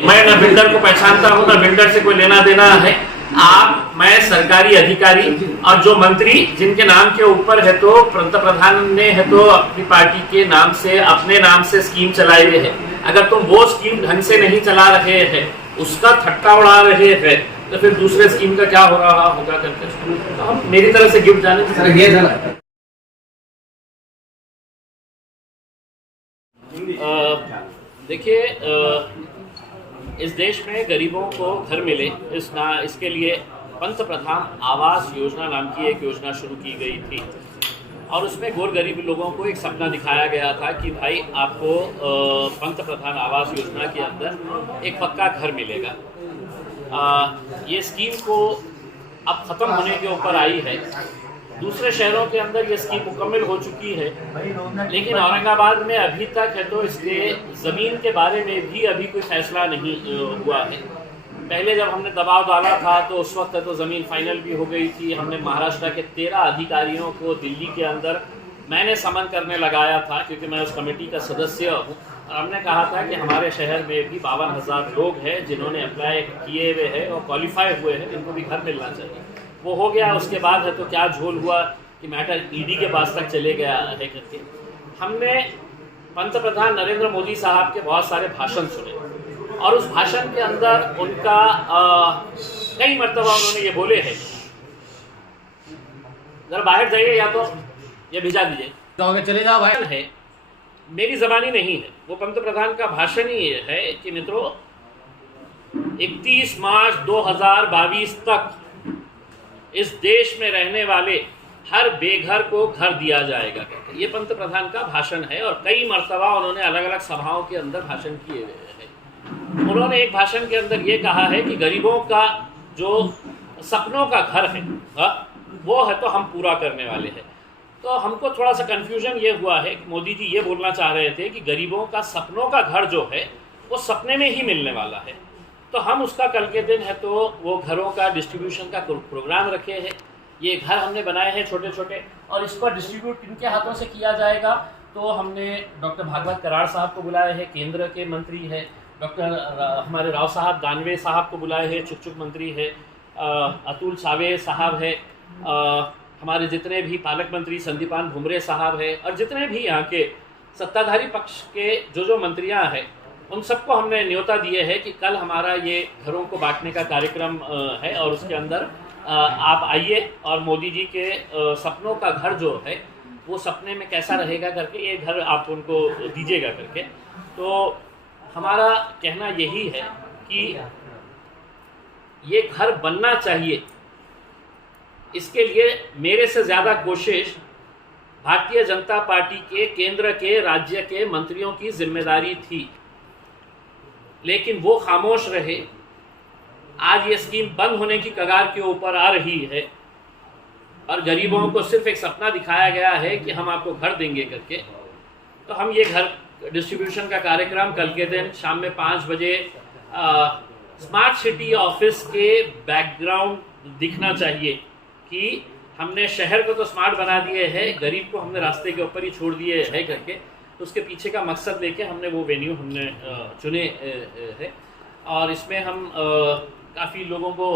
मैं न बिल्डर को पहचानता हूँ, न बिल्डर से कोई लेना देना है। मैं सरकारी अधिकारी और जो मंत्री जिनके नाम के ऊपर है तो पंतप्रधान ने है तो अपनी पार्टी के नाम से अपने नाम से स्कीम चलाए हुए है। अगर तुम वो स्कीम ढंग से नहीं चला रहे हैं, उसका ठट्टा उड़ा रहे हैं, तो फिर दूसरे स्कीम का क्या हो रहा होगा करके तो हम मेरी तरफ से गिफ्ट जाने देखिए, इस देश में गरीबों को घर मिले इसके लिए पंतप्रधान आवास योजना नाम की एक योजना शुरू की गई थी और उसमें गौर गरीब लोगों को एक सपना दिखाया गया था कि भाई आपको पंतप्रधान आवास योजना के अंदर एक पक्का घर मिलेगा। ये स्कीम को अब ख़त्म होने के ऊपर आई है। दूसरे शहरों के अंदर ये स्कीम मुकम्मल हो चुकी है, लेकिन औरंगाबाद में अभी तक है तो इसके ज़मीन के बारे में भी अभी कोई फैसला नहीं हुआ है। पहले जब हमने दबाव डाला था तो उस वक्त तो ज़मीन फाइनल भी हो गई थी। हमने महाराष्ट्र के 13 अधिकारियों को दिल्ली के अंदर मैंने समन करने लगाया था, क्योंकि मैं उस कमेटी का सदस्य हूँ। और हमने कहा था कि हमारे शहर में भी 52,000 लोग हैं जिन्होंने अप्लाई किए हुए हैं और क्वालिफाई हुए हैं, जिनको भी घर मिलना चाहिए। वो हो गया। उसके बाद है तो क्या झोल हुआ कि मैटर ईडी के पास तक चले गया है करके। हमने पंतप्रधान नरेंद्र मोदी साहब के बहुत सारे भाषण सुने और उस भाषण के अंदर उनका कई मर्तबा उन्होंने ये बोले हैं, जरा बाहर जाइए या तो ये भिजा दीजिए तो चले जाओ भाई। है मेरी ज़बानी नहीं है, वो पंतप्रधान का भाषण ही है कि मित्रों 31 मार्च 2022 तक इस देश में रहने वाले हर बेघर को घर दिया जाएगा। ये पंतप्रधान का भाषण है और कई मर्तबा उन्होंने अलग अलग सभाओं के अंदर भाषण किए हुए हैं। उन्होंने एक भाषण के अंदर ये कहा है कि गरीबों का जो सपनों का घर है वो है तो हम पूरा करने वाले हैं। तो हमको थोड़ा सा कन्फ्यूजन ये हुआ है कि मोदी जी ये बोलना चाह रहे थे कि गरीबों का सपनों का घर जो है वो सपने में ही मिलने वाला है। तो हम उसका कल के दिन है तो वो घरों का डिस्ट्रीब्यूशन का प्रोग्राम रखे हैं। ये घर हमने बनाए हैं छोटे छोटे, और इसको डिस्ट्रीब्यूट किनके हाथों से किया जाएगा तो हमने डॉक्टर भागवत कराड़ साहब को बुलाए हैं, केंद्र के मंत्री है। डॉक्टर हमारे राव साहब दानवे साहब को बुलाए हैं, चुक मंत्री है। अतुल सावे साहब है। हमारे जितने भी पालक मंत्री संदीपान भुमरे साहब है, और जितने भी यहाँ के सत्ताधारी पक्ष के जो मंत्रियाँ हैं उन सबको हमने न्योता दिए है कि कल हमारा ये घरों को बांटने का कार्यक्रम है और उसके अंदर आप आइए और मोदी जी के सपनों का घर जो है वो सपने में कैसा रहेगा करके ये घर आप उनको दीजिएगा करके। तो हमारा कहना यही है कि ये घर बनना चाहिए। इसके लिए मेरे से ज़्यादा कोशिश भारतीय जनता पार्टी के केंद्र के राज्य के मंत्रियों की जिम्मेदारी थी, लेकिन वो खामोश रहे। आज ये स्कीम बंद होने की कगार के ऊपर आ रही है और गरीबों को सिर्फ एक सपना दिखाया गया है कि हम आपको घर देंगे करके। तो हम ये घर डिस्ट्रीब्यूशन का कार्यक्रम कल के दिन शाम में 5 बजे स्मार्ट सिटी ऑफिस के बैकग्राउंड दिखना चाहिए कि हमने शहर को तो स्मार्ट बना दिए है, गरीब को हमने रास्ते के ऊपर ही छोड़ दिए है करके। तो उसके पीछे का मकसद लेके हमने वो वेन्यू हमने चुने है और इसमें हम काफ़ी लोगों को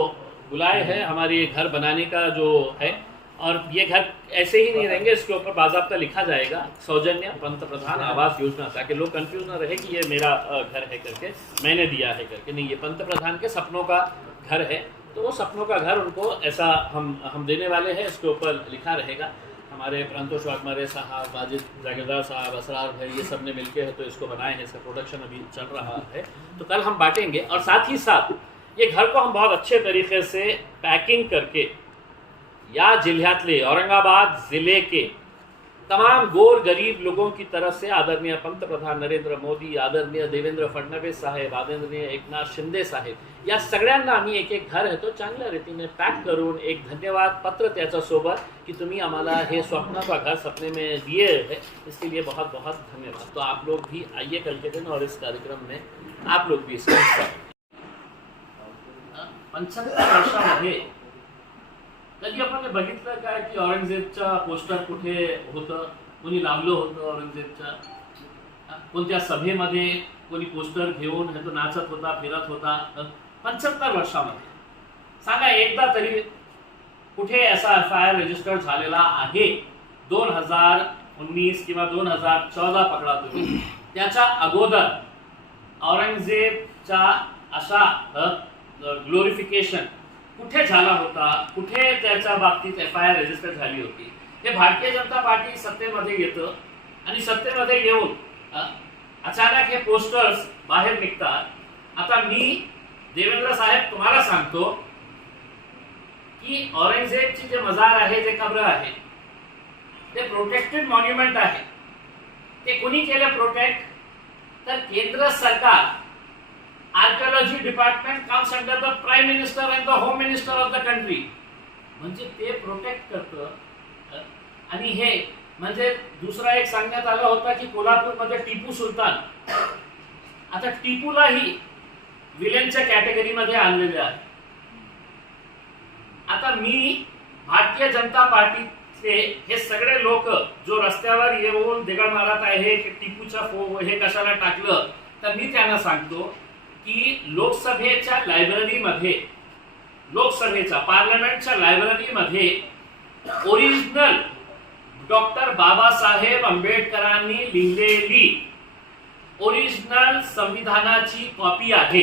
बुलाए हैं हमारे घर बनाने का जो है। और ये घर ऐसे ही नहीं रहेंगे, इसके ऊपर बाज़ाब्ता लिखा जाएगा सौजन्य पंतप्रधान आवास योजना, ताकि लोग कंफ्यूज ना रहे कि ये मेरा घर है करके, मैंने दिया है करके। नहीं, ये पंतप्रधान के सपनों का घर है। तो वो सपनों का घर उनको ऐसा हम देने वाले हैं, इसके ऊपर लिखा रहेगा। हमारे प्रांतोष वाघमारे साहब, माजिद जागीरदार साहब, असरार भाई, ये सब ने मिलके है तो इसको बनाए हैं। इसका प्रोडक्शन अभी चल रहा है, तो कल हम बांटेंगे। और साथ ही साथ ये घर को हम बहुत अच्छे तरीके से पैकिंग करके या जिल्ह्यातले औरंगाबाद ज़िले के तमाम गोर गरीब लोगों की तरफ से आदरणीय पंतप्रधान नरेंद्र मोदी, आदरणीय देवेंद्र फडणवीस साहेब, आदरणीय एकनाथ शिंदे साहेब या सगळ्यांना आम्ही एक एक घर आहे तो चांगल्या रीतीने पॅक करून एक धन्यवाद पत्र त्याच्यासोबत कि तुम्ही आम्हाला हे स्वप्न का घर सपने में दिए है, इसके लिए बहुत बहुत धन्यवाद। तो आप लोग भी आइए कल के दिन और इस कार्यक्रम में आप लोग भी इसका हिस्सा। 75 वर्षामध्ये कधी आपण बघितलं काय की औरंगजेबचा पोस्टर कुठे होतं, कोणी लावलं होतं औरंगजेबच्या? कोणत्या सभेमध्ये कोणी पोस्टर घेऊन हे तो नाचत होता, फिरत होता 75 वर्षामध्ये. सांगा एकदा तरी कुठे असा FIR रजिस्टर झालेला आहे? 2019 किंवा 2014 पकडा तुम्ही, त्याच्या अगोदर औरंगजेबचा असा ग्लोरिफिकेशन कुठे झाला होता? कुठे त्याच्या बाबतीत FIR रजिस्टर झाली होती? हे भारतीय जनता पार्टी सत्तेमध्ये येतं आणि सत्तेमध्ये येऊन अचानक हे पोस्टर्स बाहेर निघतात. आता मी देवेंद्र साहेब तुम्हाला सांगतो की औरंगजेबची जे मजार आहे, जे कब्र आहे, ते प्रोटेक्टेड मॉन्युमेंट आहे. ते कोणी केलं प्रोटेक्ट? तर केंद्र सरकार, archaeology department comes under the prime minister and the home minister of the country. म्हणजे ते प्रोटेक्ट करतं. आणि हे म्हणजे दुसरा एक सांगण्यात आला होता की कोल्हापूरमध्ये टिपू सुलतान, आता टिपूलाही विलेनच्या कॅटेगरीमध्ये आणलेले आहे. आता मी भारतीय जनता पार्टीचे हे सगळे लोक जो रस्त्यावर येऊन दगड मारत आहे की टिपूचा हे कशाला टाकलं, तर मी त्यांना सांगतो की लोकसभेच्या लायब्ररीमध्ये, लोकसभेच्या पार्लमेंटच्या लायब्ररीमध्ये ओरिजिनल डॉक्टर बाबासाहेब आंबेडकरांनी लिहिलेली ओरिजिनल संविधानाची कॉपी आहे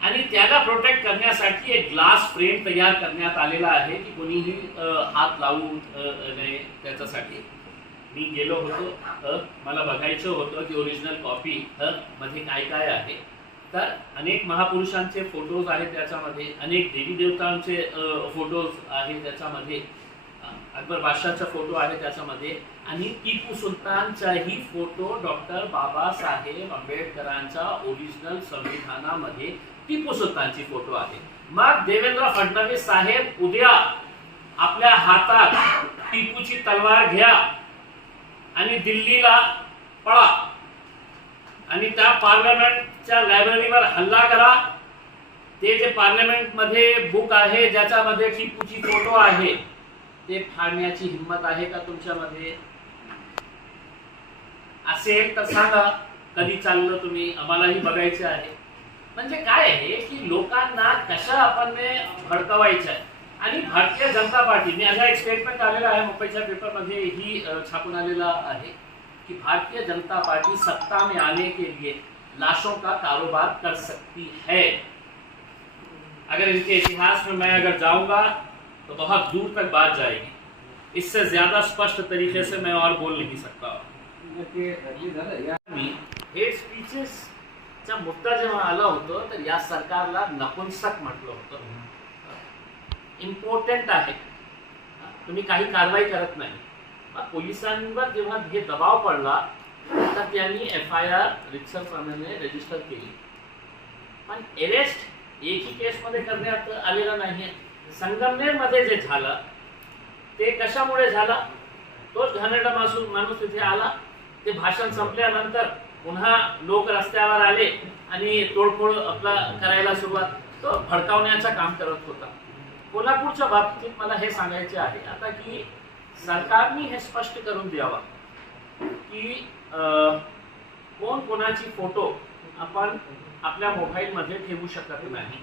आणि त्याला प्रोटेक्ट करण्यासाठी एक ग्लास फ्रेम तयार करण्यात आलेला आहे की कोणीही हात लावू नये त्याच्यासाठी. मी गेलो होतो, मला बघायचं होतं की ओरिजिनल कॉपी मध्ये काय काय आहे. तर अनेक महापुरुषांचे फोटोज आहेत त्याच्यामध्ये, अनेक देवी देवतांचे फोटोज आहेत त्याच्यामध्ये, अकबर बादशाहचा फोटो आहे त्याच्यामध्ये आणि टिपू सुलतानचाही फोटो डॉक्टर बाबासाहेब आंबेडकरांच्या ओरिजिनल संविधानामध्ये टिपू सुलतानची फोटो आहे. मग देवेंद्र फडणवीस साहेब उद्या आपल्या हातात टिपूची तलवार घ्या आणि दिल्लीला पळा आणि त्या पार्लमेंटच्या लायब्ररीवर हल्ला करा. ते जे पार्लमेंट मध्ये बुक आहे ज्याच्यामध्ये टिपूची फोटो आहे ते फाडण्याची हिंमत आहे का तुमच्यामध्ये? असेल तर सांगा, कधी चाललं तुम्ही, आम्हालाही बघायचे आहे. म्हणजे काय आहे की लोकांना कशा आपण भडकवायचं आहे. आणि भारतीय जनता पार्टी, मी असा एक स्टेटमेंट आलेला आहे मुंबईच्या पेपरमध्ये ही छापून आलेला आहे कि भारतीय जनता पार्टी सत्ता में आने के लिए लाशों का कारोबार कर सकती है. अगर इनके इतिहास में मैं अगर जाऊंगा तो बहुत दूर तक बात जाएगी. इससे ज्यादा स्पष्ट तरीके से मैं और बोल नहीं सकता. हेट स्पीचेसचा मुद्दा जेव्हा आला होता तर या सरकारला नपुंसक म्हटलं होतं. इम्पॉर्टंट आहे, तुम्ही काही कारवाई करत नाही. पोलिसांवर जेव्हा हे दबाव पडला तर त्यांनी FIR रितसरपणे रजिस्टर केली, पण अरेस्ट एकही केसमध्ये करण्यात आलेलं नाही. संगमनेरमध्ये जे झालं ते कशामुळे झालं? तोच घाणेरडा माणूस तिथे आला. ते भाषण संपल्यानंतर पुन्हा लोक रस्त्यावर आले आणि तोडफोड आपला करायला सुरुवात, तो भडकावण्याचं काम करत होता. कोल्हापूरच्या बाबतीत मला हे सांगायचे आहे आता की सरकारने हे स्पष्ट करून द्यावा की कोण कोणाची फोटो आपण आपल्या मोबाईलमध्ये ठेवू शकत नाही.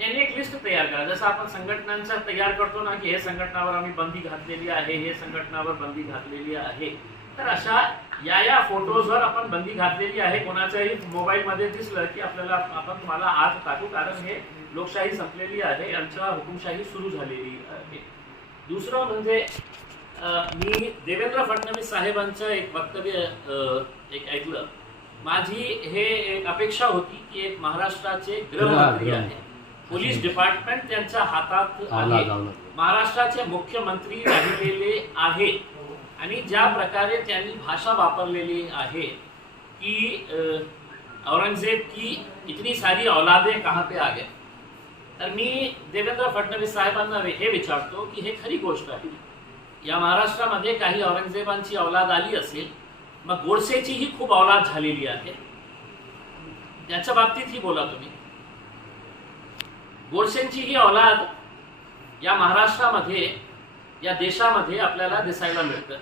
यांनी एक लिस्ट तयार करा, जसं आपण संघटनांचा तयार करतो ना की हे संघटनावर आम्ही बंदी घातलेली आहे, हे संघटनावर बंदी घातलेली आहे. तर अशा या फोटोजवर आपण बंदी घातलेली आहे. कोणाच्याही मोबाईलमध्ये दिसलं की आपल्याला आपण तुम्हाला आत टाकू, कारण हे लोकशाही संपलेली आहे, यांच्या हुकुमशाही सुरू झालेली आहे. दुसरं म्हणजे मी देवेंद्र फडणवीस साहेबांचं एक वक्तव्य एक ऐकलं. माझी हे एक अपेक्षा होती की एक महाराष्ट्राचे गृहमंत्री आहे, पोलीस डिपार्टमेंट त्यांच्या हातात आहे, महाराष्ट्राचे मुख्यमंत्री राहिलेले आहे आणि ज्या प्रकारे त्यांनी भाषा वापरलेली आहे की औरंगजेब की इतनी सारी औलादे कहाँ पे आ गए. तर मी देवेंद्र फडणवीस साहेबांना हे विचारतो की हे खरी गोष्ट आहे, या महाराष्ट्रामध्ये काही औरंगजेबांची औलाद आली असेल, मग गोडसेचीही खूप औलाद झालेली आहे, त्याच्या बाबतीतही बोला तुम्ही. गोडसेंची ही औलाद या महाराष्ट्रामध्ये, या देशामध्ये आपल्याला दिसायला मिळतं.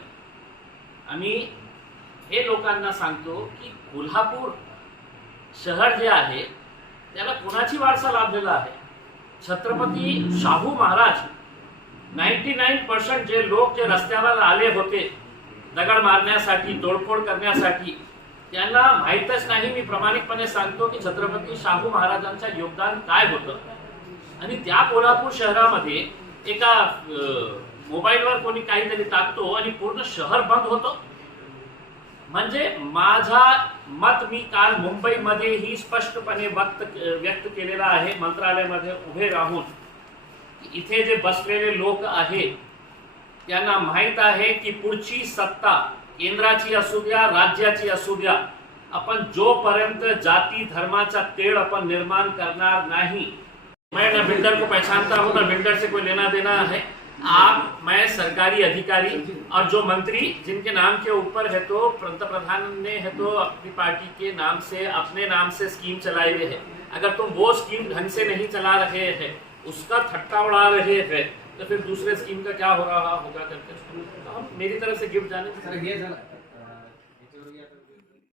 आणि हे लोकांना सांगतो की कोल्हापूर शहर जे आहे त्याला कोणाची वारसा लाभलेला आहे? छत्रपती शाहू महाराज 99% जे लोक जे रस्त्यावर आले होते दगड मारण्यासाठी, तोडफोड करण्यासाठी, त्यांना माहीतच नाही. मी प्रामाणिकपणे सांगतो की छत्रपती शाहू महाराजांचं योगदान काय होतं. आणि त्या कोल्हापूर शहरामध्ये एका मोबाईलवर कोणी काहीतरी टाकतो आणि पूर्ण शहर बंद होतो. म्हणजे माझा मत मी काल मुंबईमध्ये ही स्पष्टपणे व्यक्त केलेला आहे, मंत्रालयामध्ये उभे राहून. इथे जे बसलेले लोक आहेत त्यांना माहित आहे की पुढची सत्ता केंद्राची असू द्या, राज्याची असू द्या, आपण जोपर्यंत जाती धर्माचा तेढ अपन निर्माण करणार नहीं. मैं न बिल्डर को पहचानता हूँ न बिल्डर से कोई लेना देना है. आप, मैं, सरकारी अधिकारी और जो मंत्री जिनके नाम के ऊपर है तो पंतप्रधान ने है तो अपनी पार्टी के नाम से, अपने नाम से स्कीम चलाई हुई है. अगर तुम वो स्कीम ढंग से नहीं चला रहे हैं, उसका ठट्टा उड़ा रहे हैं, तो फिर दूसरे स्कीम का क्या हो रहा होगा करके, तो हम मेरी तरफ से गिफ्ट जाने